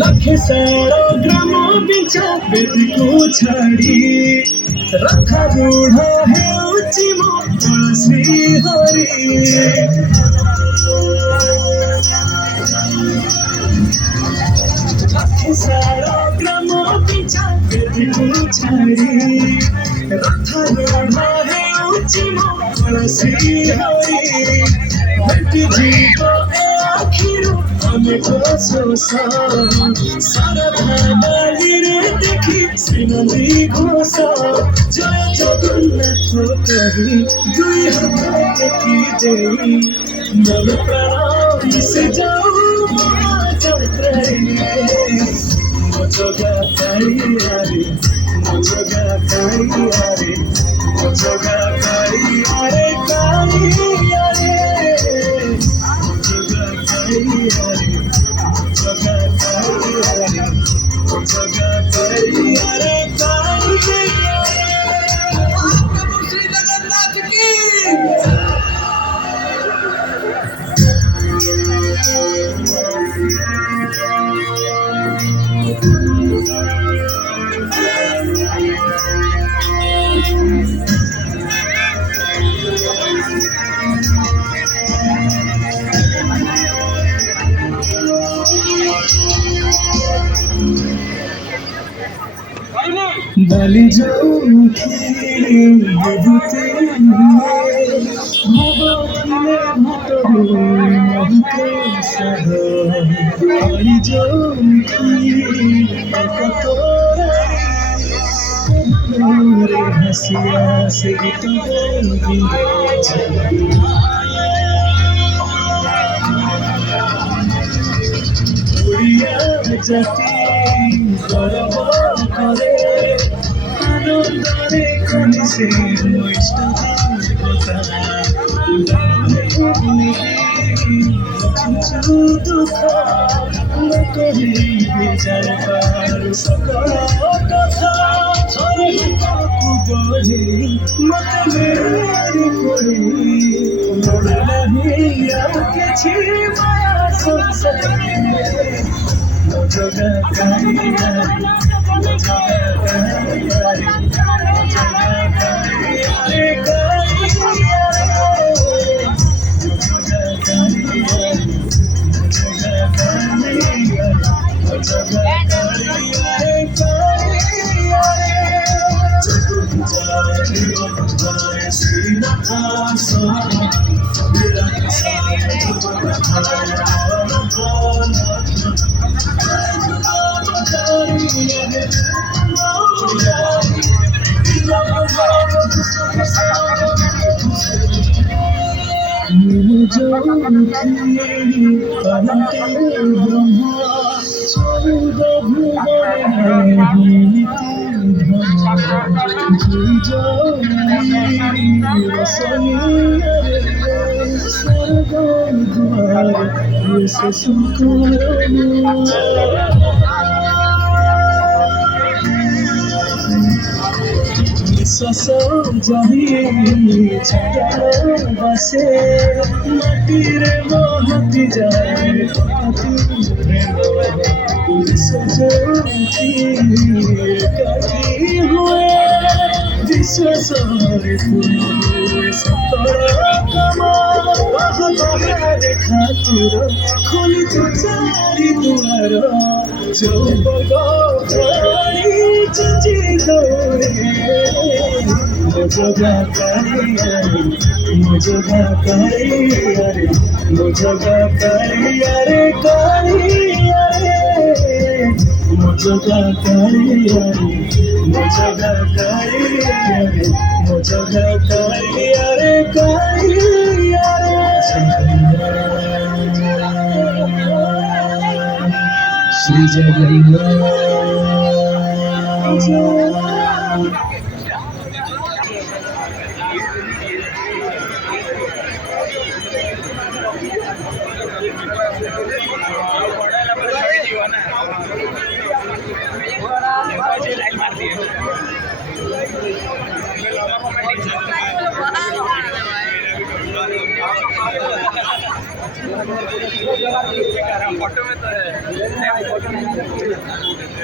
लखे सारो ग्राम बिचा बेदी को छाड़ी रथारूढ़ हेउची मो श्री हरि लखे सारो ग्राम बिचा बेदी को छाड़ी रथारूढ़ हेउची मो श्री हरि बेटी जीव ए आखिर अनेको सोसा सारा बालिरे देखी श्रीनंदी घोष जय जगन्नाथ कही दुई हाथ टेकी देई मन प्राण मिशे जाऊ महाजात्रे मो जगा काळियारे मो जगा काळियारे मो जगा काळियारे काळियारे बाली जोखी विभूति भवथिले भटरु महके सह बाली जोखी कतोरे रे हसिया से गीत उड़िया जाति गौरव करे आनंदरे कनिसे इष्ट देवता दुख न कहिबे जार पार सकल कथा थरे हाथକୁ बढे मते मेरी कोई मोर नहीं ଆଉ କିଛି माया संसार मो जगा काळियारे मो जगा काळियारे मो जगा काळियारे काळियारे मो जगा काळियारे मो जगा काळियारे मो जगा काळियारे काळियारे चतुर्भुजाय भवाय श्रीनाथ स्वामी ससो जहिए छाड़ बसे माटी रे महती जाए सजोती कटी हुए विश्वास हुए सतर बाहर खातिर खोली तू चारि दुआर चौबग जी दौड़े मो जगा काळियारे मो जगा काळियारे मो जगा काळियारे काळियारे मो जगा काळियारे मो जगा काळियारे मो जगा काळियारे काळियारे श्री जगन्नाथ फोटो में तो है फोटो में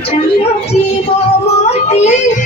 चलो की वो मोती